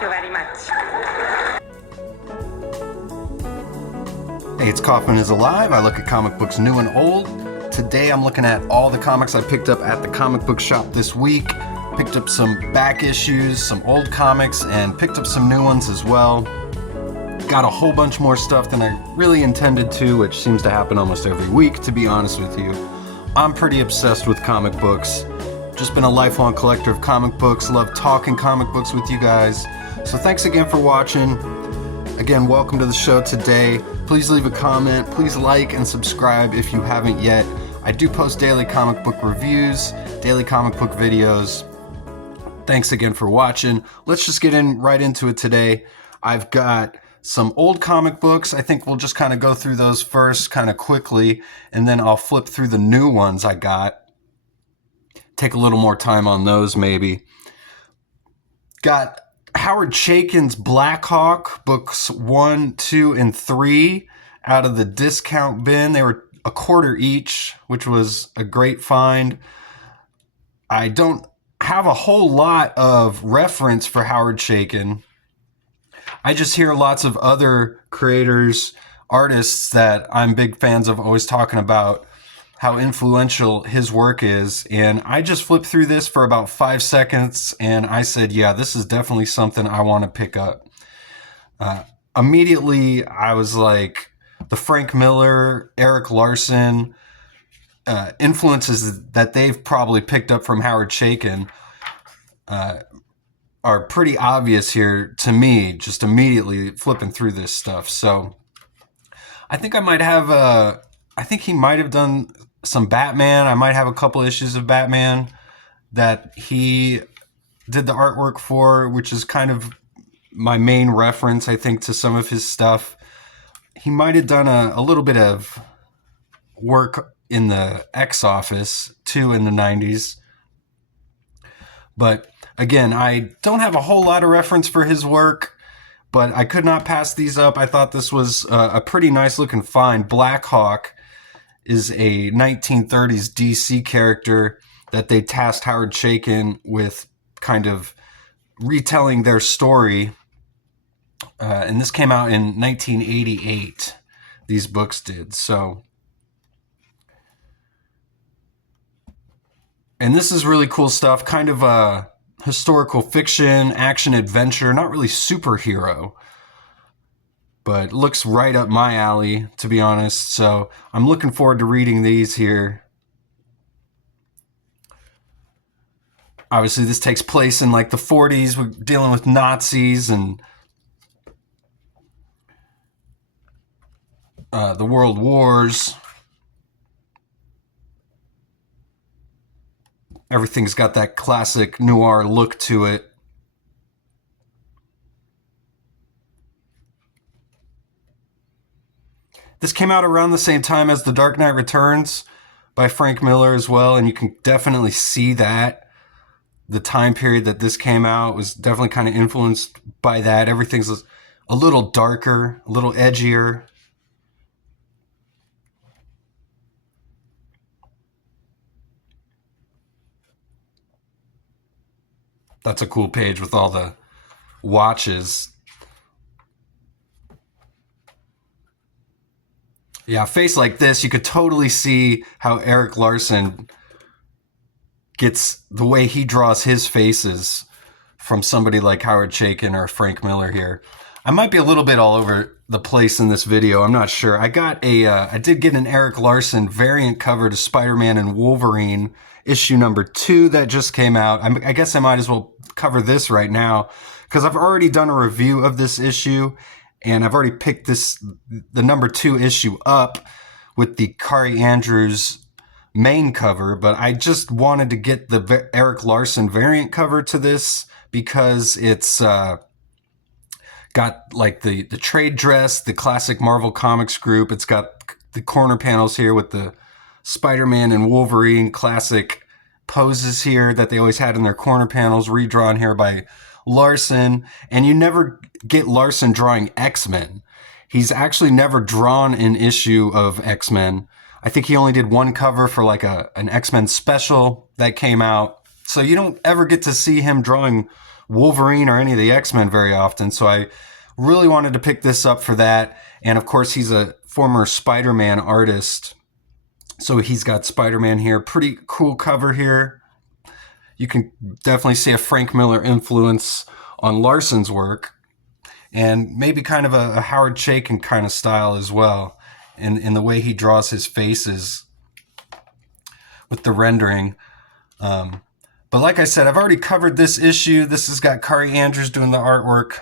Thank you very much. Hey, it's Kaufman is Alive. I look at comic books new and old. Today I'm looking at all the comics I picked up at the comic book shop this week. Picked up some back issues, some old comics, and picked up some new ones as well. Got a whole bunch more stuff than I really intended to, which seems to happen almost every week, to be honest with you. I'm pretty obsessed with comic books. Just been a lifelong collector of comic books. Love talking comic books with you guys. So thanks again for watching. Again, welcome to the show today. Please leave a comment. Please like and subscribe if you haven't yet. I do post daily comic book reviews, daily comic book videos. Thanks again for watching. Let's just get right into it today. I've got some old comic books. I think we'll just kind of go through those first kind of quickly, and then I'll flip through the new ones I got. Take a little more time on those maybe. Got Howard Chaykin's Black Hawk, books 1, 2, and 3 out of the discount bin. They were $0.25 each, which was a great find. I don't have a whole lot of reference for Howard Chaykin. I just hear lots of other creators, artists that I'm big fans of always talking about how influential his work is. And I just flipped through this for about 5 seconds and I said, yeah, this is definitely something I want to pick up. Immediately, I was like, the Frank Miller, Erik Larsen influences that they've probably picked up from Howard Chaykin are pretty obvious here to me, just immediately flipping through this stuff. So I think I might have I think he might have done some Batman. I might have a couple issues of Batman that he did the artwork for, which is kind of my main reference, I think, to some of his stuff. He might have done a little bit of work in the X Office too in the 90s. But again, I don't have a whole lot of reference for his work, but I could not pass these up. I thought this was a pretty nice looking find. Black Hawk is a 1930s DC character that they tasked Howard Chaykin with kind of retelling their story. And this came out in 1988. These books did. So, and this is really cool stuff, kind of a historical fiction, action adventure, not really superhero, but looks right up my alley, to be honest. So I'm looking forward to reading these here. Obviously, this takes place in like the 40s. We're dealing with Nazis and the World Wars. Everything's got that classic noir look to it. This came out around the same time as The Dark Knight Returns by Frank Miller as well, and you can definitely see that. The time period that this came out was definitely kind of influenced by that. Everything's a little darker, a little edgier. That's a cool page with all the watches. Yeah, a face like this, you could totally see how Erik Larsen gets the way he draws his faces from somebody like Howard Chaykin or Frank Miller here. I might be a little bit all over the place in this video. I'm not sure. I did get an Erik Larsen variant cover to Spider-Man and Wolverine issue number 2 that just came out. I guess I might as well cover this right now because I've already done a review of this issue and I've already picked the number 2 issue up with the Kari Andrews main cover, but I just wanted to get the Erik Larsen variant cover to this because it's got like the trade dress, the classic Marvel Comics group. It's got the corner panels here with the Spider-Man and Wolverine classic poses here that they always had in their corner panels, redrawn here by Larsen. And you never get Larsen drawing X-Men. He's actually never drawn an issue of X-Men. I think he only did one cover for like an X-Men special that came out. So you don't ever get to see him drawing Wolverine or any of the X-Men very often, so I really wanted to pick this up for that. And of course, he's a former Spider-Man artist, so he's got Spider-Man here. Pretty cool cover here. You can definitely see a Frank Miller influence on Larson's work, and maybe kind of a Howard Chaykin kind of style as well, in the way he draws his faces with the rendering. But like I said, I've already covered this issue. This has got Kari Andrews doing the artwork.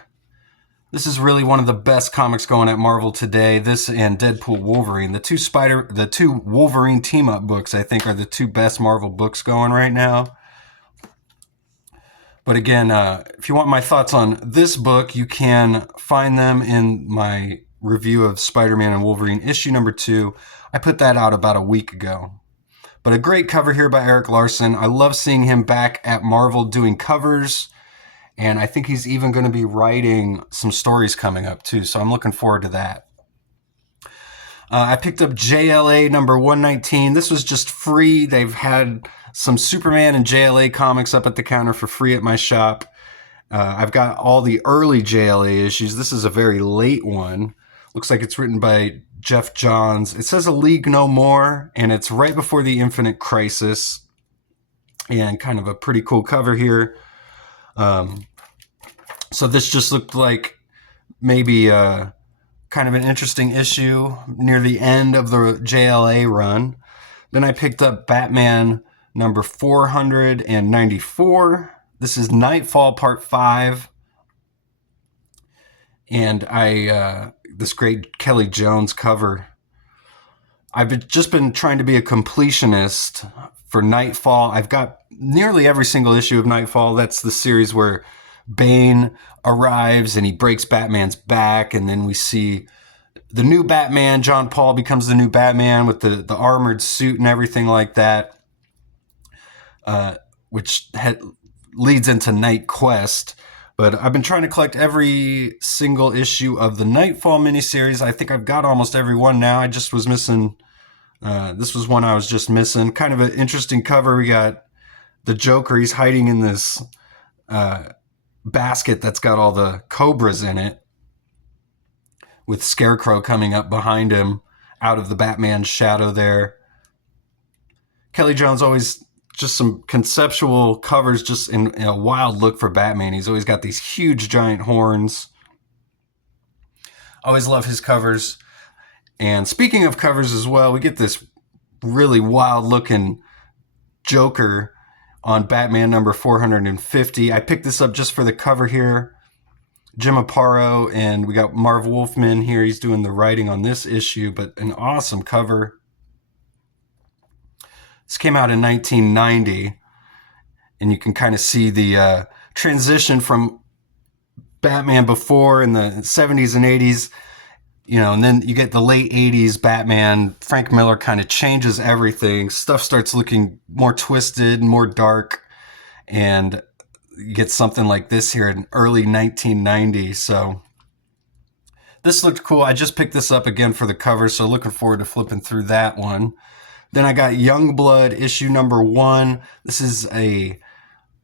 This is really one of the best comics going at Marvel today. This and Deadpool Wolverine. The two Wolverine team-up books, I think, are the two best Marvel books going right now. But again, if you want my thoughts on this book, you can find them in my review of Spider-Man and Wolverine issue number 2. I put that out about a week ago. But a great cover here by Erik Larsen. I love seeing him back at Marvel doing covers. And I think he's even going to be writing some stories coming up too. So I'm looking forward to that. I picked up JLA number 119. This was just free. They've had some Superman and JLA comics up at the counter for free at my shop. I've got all the early JLA issues. This is a very late one. Looks like it's written by Jeff Johns. It says A League No More, and it's right before the Infinite Crisis. And kind of a pretty cool cover here. So this just looked like maybe kind of an interesting issue near the end of the JLA run. Then I picked up Batman number 494. This is Nightfall Part 5. And this great Kelly Jones cover. I've just been trying to be a completionist for Nightfall. I've got nearly every single issue of Nightfall. That's the series where Bane arrives and he breaks Batman's back, and then we see the new Batman. John Paul becomes the new Batman with the armored suit and everything like that, which leads into Night Quest. But I've been trying to collect every single issue of the Nightfall miniseries. I think I've got almost every one now. I just was missing. This was one I was just missing. Kind of an interesting cover. We got the Joker. He's hiding in this basket that's got all the cobras in it, with Scarecrow coming up behind him out of the Batman's shadow there. Kelly Jones always just some conceptual covers, just in a wild look for Batman. He's always got these huge giant horns. Always love his covers. And speaking of covers as well, we get this really wild looking Joker on Batman number 450. I picked this up just for the cover here. Jim Aparo, and we got Marv Wolfman here. He's doing the writing on this issue, but an awesome cover. This came out in 1990, and you can kind of see the transition from Batman before in the 70s and 80s, you know, and then you get the late 80s Batman. Frank Miller kind of changes everything. Stuff starts looking more twisted, more dark, and you get something like this here in early 1990. So this looked cool. I just picked this up again for the cover, so looking forward to flipping through that one. Then I got Youngblood issue number 1. This is a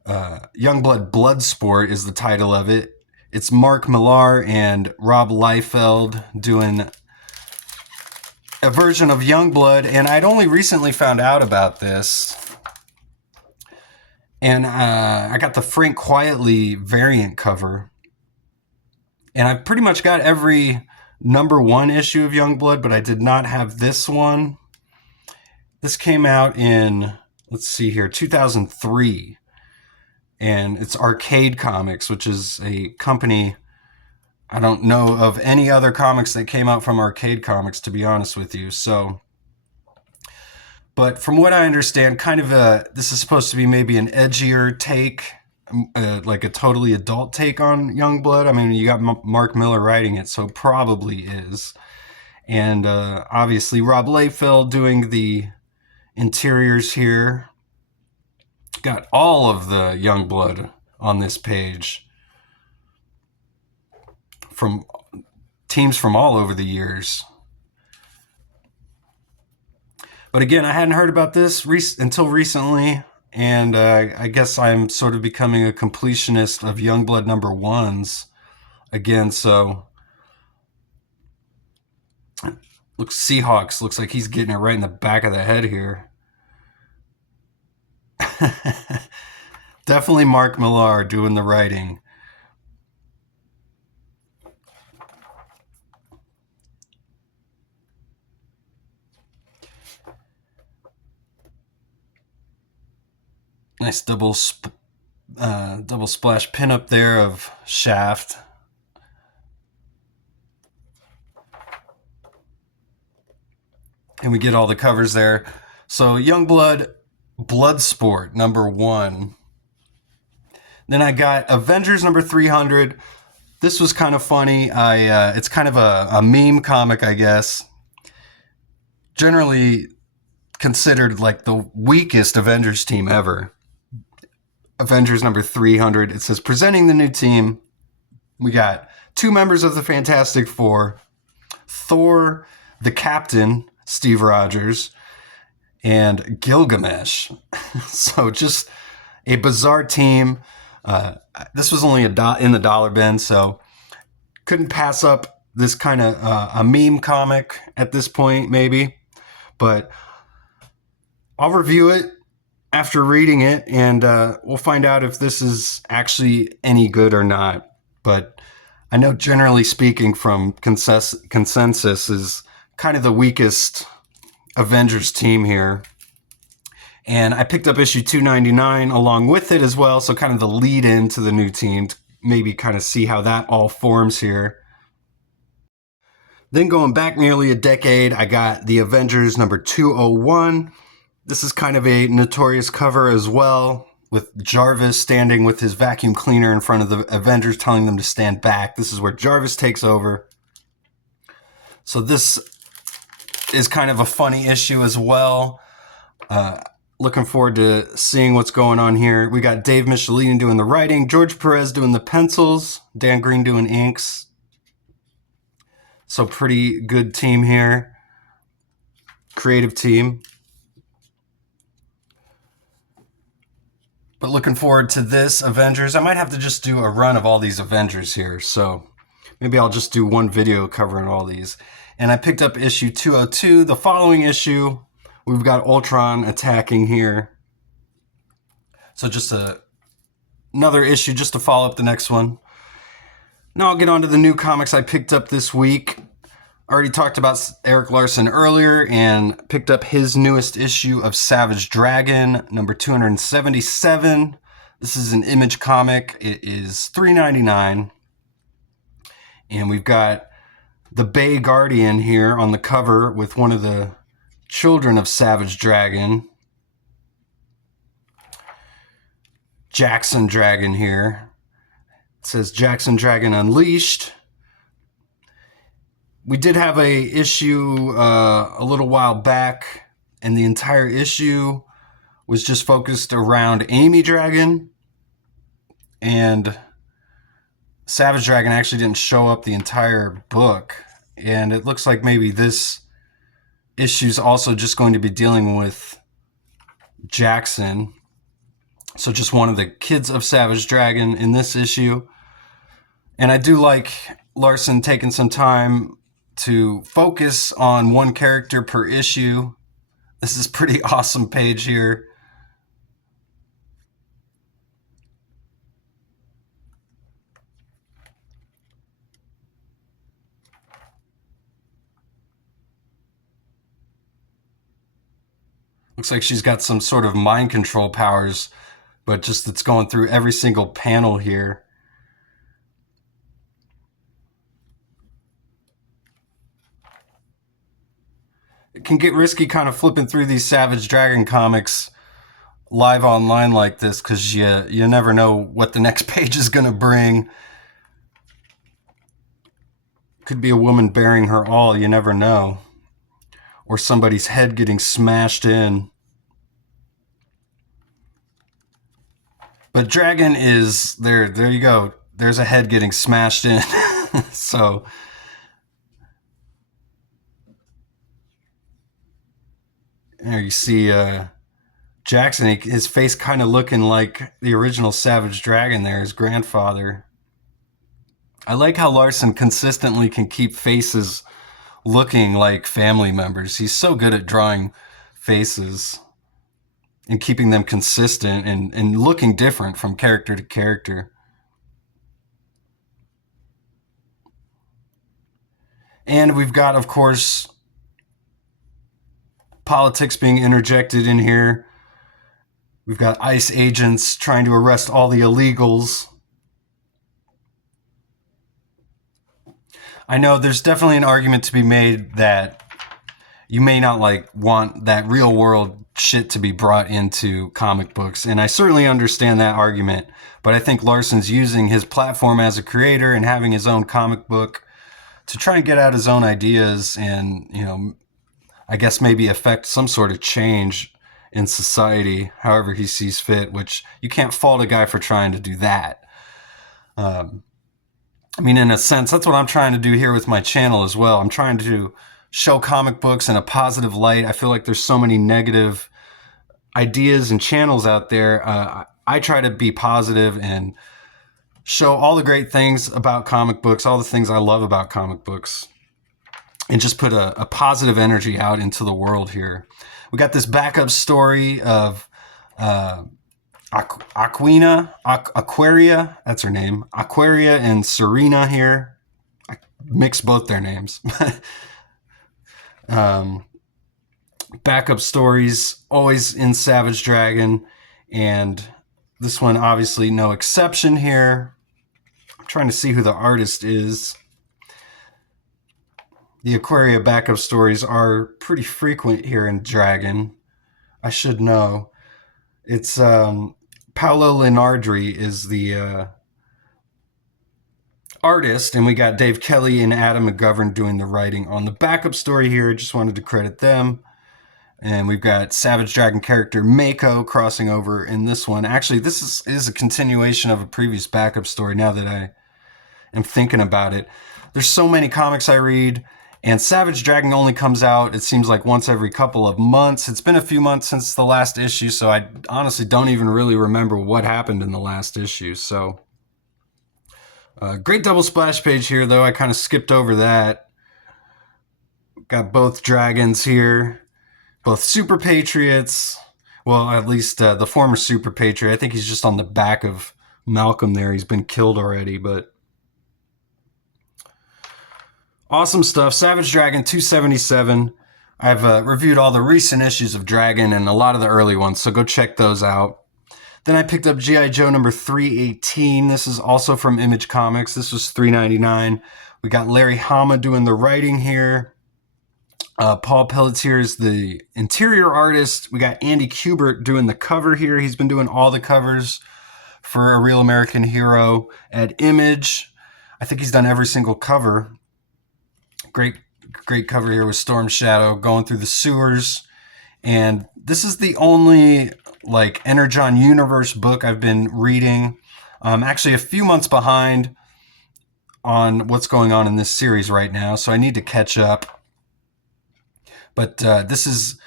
Youngblood Bloodsport is the title of it. It's Mark Millar and Rob Liefeld doing a version of Youngblood, and I'd only recently found out about this. And I got the Frank Quietly variant cover. And I've pretty much got every number 1 issue of Youngblood, but I did not have this one. This came out in, let's see here, 2003. And it's Arcade Comics, which is a company, I don't know of any other comics that came out from Arcade Comics, to be honest with you. So, but from what I understand, kind of this is supposed to be maybe an edgier take, like a totally adult take on Youngblood. I mean, you got Mark Miller writing it, so probably is. And obviously Rob Liefeld doing the interiors here. Got all of the Youngblood on this page from teams from all over the years. But again, I hadn't heard about this until recently, And I guess I'm sort of becoming a completionist of Youngblood #1s again. So looks Seahawks looks like he's getting it right in the back of the head here. Definitely Mark Millar doing the writing. Nice double splash pinup there of Shaft. And we get all the covers there. So Youngblood Bloodsport #1. Then I got Avengers #300. This was kind of funny. It's kind of a meme comic, I guess. Generally considered like the weakest Avengers team ever. Avengers #300. It says presenting the new team. We got 2 members of the Fantastic Four, Thor, the Captain, Steve Rogers, and Gilgamesh. So just a bizarre team. This was only in the dollar bin, so couldn't pass up this kind of a meme comic at this point, maybe. But I'll review it after reading it, and we'll find out if this is actually any good or not. But I know, generally speaking, from consensus is kind of the weakest Avengers team here. And I picked up issue 299 along with it as well, so kind of the lead into the new team to maybe kind of see how that all forms here. Then going back nearly a decade, I got the Avengers #201. This is kind of a notorious cover as well, with Jarvis standing with his vacuum cleaner in front of the Avengers telling them to stand back. This is where Jarvis takes over. So this is kind of a funny issue as well. Looking forward to seeing what's going on here. We got Dave Michelini doing the writing, George Perez doing the pencils, Dan Green doing inks. So pretty good team here. Creative team. But looking forward to this Avengers. I might have to just do a run of all these Avengers here. So maybe I'll just do one video covering all these. And I picked up issue 202. The following issue, we've got Ultron attacking here. So just another issue just to follow up the next one. Now I'll get on to the new comics I picked up this week. I already talked about Erik Larsen earlier and picked up his newest issue of Savage Dragon, #277. This is an Image comic. It is $3.99. And we've got the Bay Guardian here on the cover with one of the children of Savage Dragon. Jackson Dragon here. It says Jackson Dragon Unleashed. We did have a issue a little while back, and the entire issue was just focused around Amy Dragon, and Savage Dragon actually didn't show up the entire book. And it looks like maybe this issue is also just going to be dealing with Jackson. So just one of the kids of Savage Dragon in this issue. And I do like Larsen taking some time to focus on one character per issue. This is a pretty awesome page here. Looks like she's got some sort of mind control powers, but just it's going through every single panel here. It can get risky kind of flipping through these Savage Dragon comics live online like this, because you never know what the next page is going to bring. Could be a woman bearing her all, you never know. Or somebody's head getting smashed in. But Dragon is there you go. There's a head getting smashed in. So there you see Jackson, his face kind of looking like the original Savage Dragon there, his grandfather. I like how Larson consistently can keep faces looking like family members. He's so good at drawing faces and keeping them consistent and looking different from character to character. And we've got, of course, politics being interjected in here. We've got ICE agents trying to arrest all the illegals. I know there's definitely an argument to be made that you may not want that real world shit to be brought into comic books, and I certainly understand that argument, but I think Larson's using his platform as a creator and having his own comic book to try and get out his own ideas and, I guess maybe affect some sort of change in society however he sees fit, which you can't fault a guy for trying to do that. In a sense, that's what I'm trying to do here with my channel as well. I'm trying to show comic books in a positive light. I feel like there's so many negative ideas and channels out there. I try to be positive and show all the great things about comic books, all the things I love about comic books, and just put a positive energy out into the world here. We got this backup story of Aquaria, that's her name, Aquaria and Serena here. I mixed both their names. Backup stories, always in Savage Dragon, and this one obviously no exception here. I'm trying to see who the artist is. The Aquaria backup stories are pretty frequent here in Dragon. I should know. It's Paolo Linardri is the artist, and we got Dave Kelly and Adam McGovern doing the writing on the backup story here. Just wanted to credit them. And we've got Savage Dragon character Mako crossing over in this one. Actually, this is a continuation of a previous backup story now that I am thinking about it. There's so many comics I read, and Savage Dragon only comes out, it seems like, once every couple of months. It's been a few months since the last issue, so I honestly don't even really remember what happened in the last issue. So, great double splash page here, though. I kind of skipped over that. Got both dragons here. Both Super Patriots. Well, at least the former Super Patriot. I think he's just on the back of Malcolm there. He's been killed already, but awesome stuff. Savage Dragon 277. I've reviewed all the recent issues of Dragon and a lot of the early ones, so go check those out. Then I picked up G.I. Joe number 318. This is also from Image Comics. This was $3.99. We got Larry Hama doing the writing here. Paul Pelletier is the interior artist. We got Andy Kubert doing the cover here. He's been doing all the covers for A Real American Hero at Image. I think he's done every single cover. Great cover here with Storm Shadow going through the sewers. And this is the only Energon Universe book I've been reading. I'm actually a few months behind on what's going on in this series right now, so I need to catch up. But this is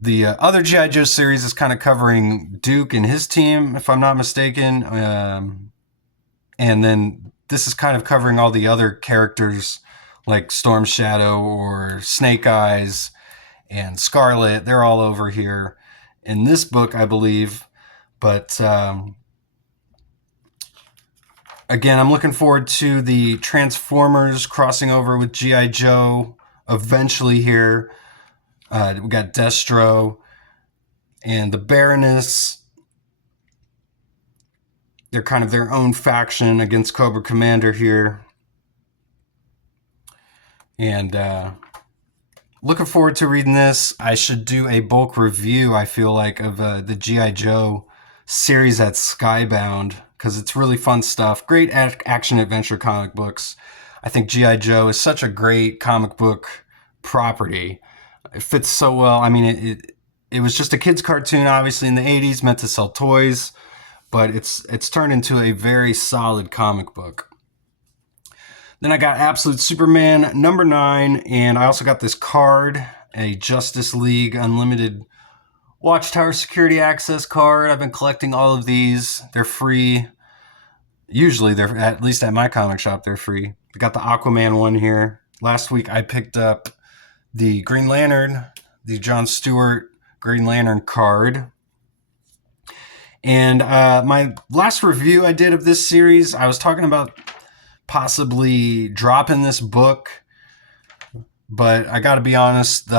the other G.I. Joe series is kind of covering Duke and his team, if I'm not mistaken. And then this is kind of covering all the other characters like Storm Shadow or Snake Eyes and Scarlet. They're all over here in this book, I believe. But again, I'm looking forward to the Transformers crossing over with G.I. Joe eventually here. We got Destro and the Baroness. They're kind of their own faction against Cobra Commander here. And looking forward to reading this. I should do a bulk review, I feel like, of the G.I. Joe series at Skybound, because it's really fun stuff. Great action-adventure comic books. I think G.I. Joe is such a great comic book property. It fits so well. I mean, it was just a kid's cartoon, obviously, in the 80s, meant to sell toys, but it's turned into a very solid comic book. Then I got Absolute Superman number 9, and I also got this card, a Justice League Unlimited Watchtower security access card. I've been collecting all of these. They're free. Usually they're, at least at my comic shop, they're free. I got the Aquaman one here. Last week I picked up the Green Lantern, the John Stewart Green Lantern card. And my last review I did of this series, I was talking about possibly dropping this book, but I gotta be honest,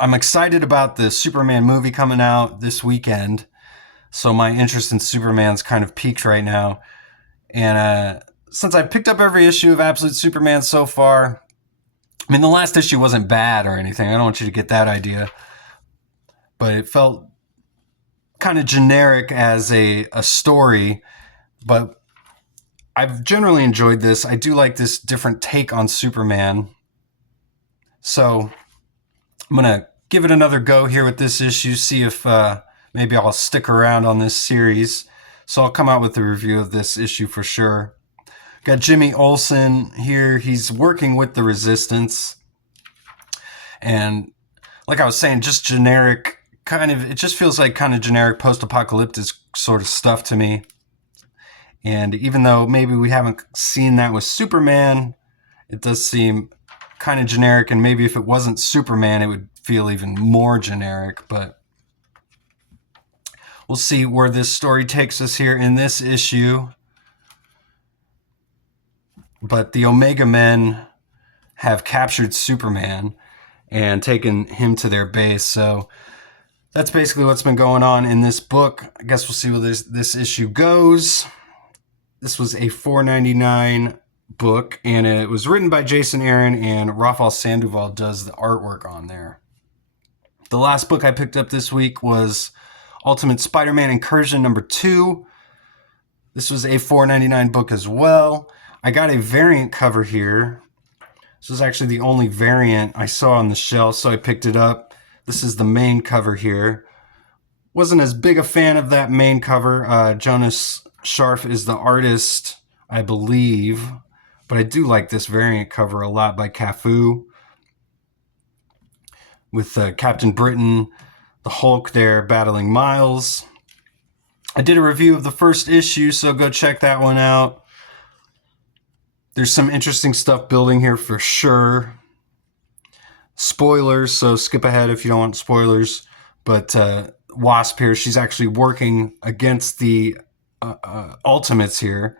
I'm excited about the Superman movie coming out this weekend, so my interest in Superman's kind of peaked right now. And since I picked up every issue of Absolute Superman so far, I mean, the last issue wasn't bad or anything. I don't want you to get that idea. But it felt kind of generic as a story. But I've generally enjoyed this. I do like this different take on Superman. So I'm going to give it another go here with this issue, see if maybe I'll stick around on this series. So I'll come out with a review of this issue for sure. Got Jimmy Olsen here. He's working with the Resistance. And like I was saying, just generic, kind of, it just feels like kind of generic post-apocalyptic sort of stuff to me. And even though maybe we haven't seen that with Superman, it does seem kind of generic. And maybe if it wasn't Superman, it would feel even more generic. But we'll see where this story takes us here in this issue. But the Omega Men have captured Superman and taken him to their base. So that's basically what's been going on in this book. I guess we'll see where this issue goes. This was a $4.99 book, and it was written by Jason Aaron, and Rafael Sandoval does the artwork on there. The last book I picked up this week was Ultimate Spider-Man Incursion #2. This was a $4.99 book as well. I got a variant cover here. This was actually the only variant I saw on the shelf, so I picked it up. This is the main cover here. Wasn't as big a fan of that main cover. Jonas Scharf is the artist, I believe. But I do like this variant cover a lot by Cafu. With Captain Britain, the Hulk there battling Miles. I did a review of the first issue, so go check that one out. There's some interesting stuff building here for sure. Spoilers, so skip ahead if you don't want spoilers. But Wasp here, she's actually working against the Ultimates here.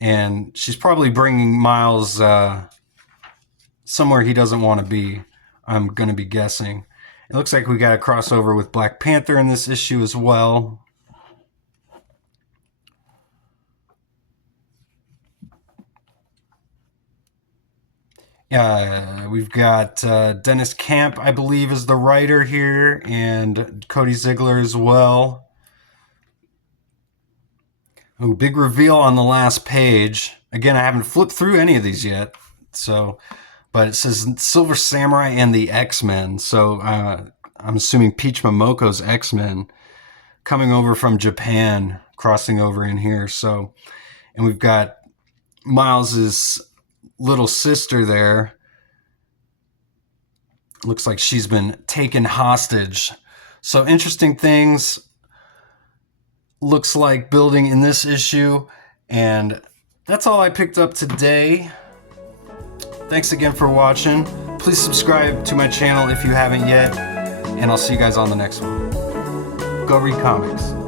And she's probably bringing Miles somewhere he doesn't want to be, I'm going to be guessing. It looks like we got a crossover with Black Panther in this issue as well. We've got Dennis Camp, I believe, is the writer here, and Cody Ziegler as well. Ooh, big reveal on the last page. Again, I haven't flipped through any of these yet, but it says Silver Samurai and the X-Men. So I'm assuming Peach Momoko's X-Men coming over from Japan, crossing over in here. So, and we've got Miles's little sister there. Looks like she's been taken hostage. So interesting things looks like building in this issue. And that's all I picked up today. Thanks again for watching. Please subscribe to my channel if you haven't yet. And I'll see you guys on the next one. Go read comics.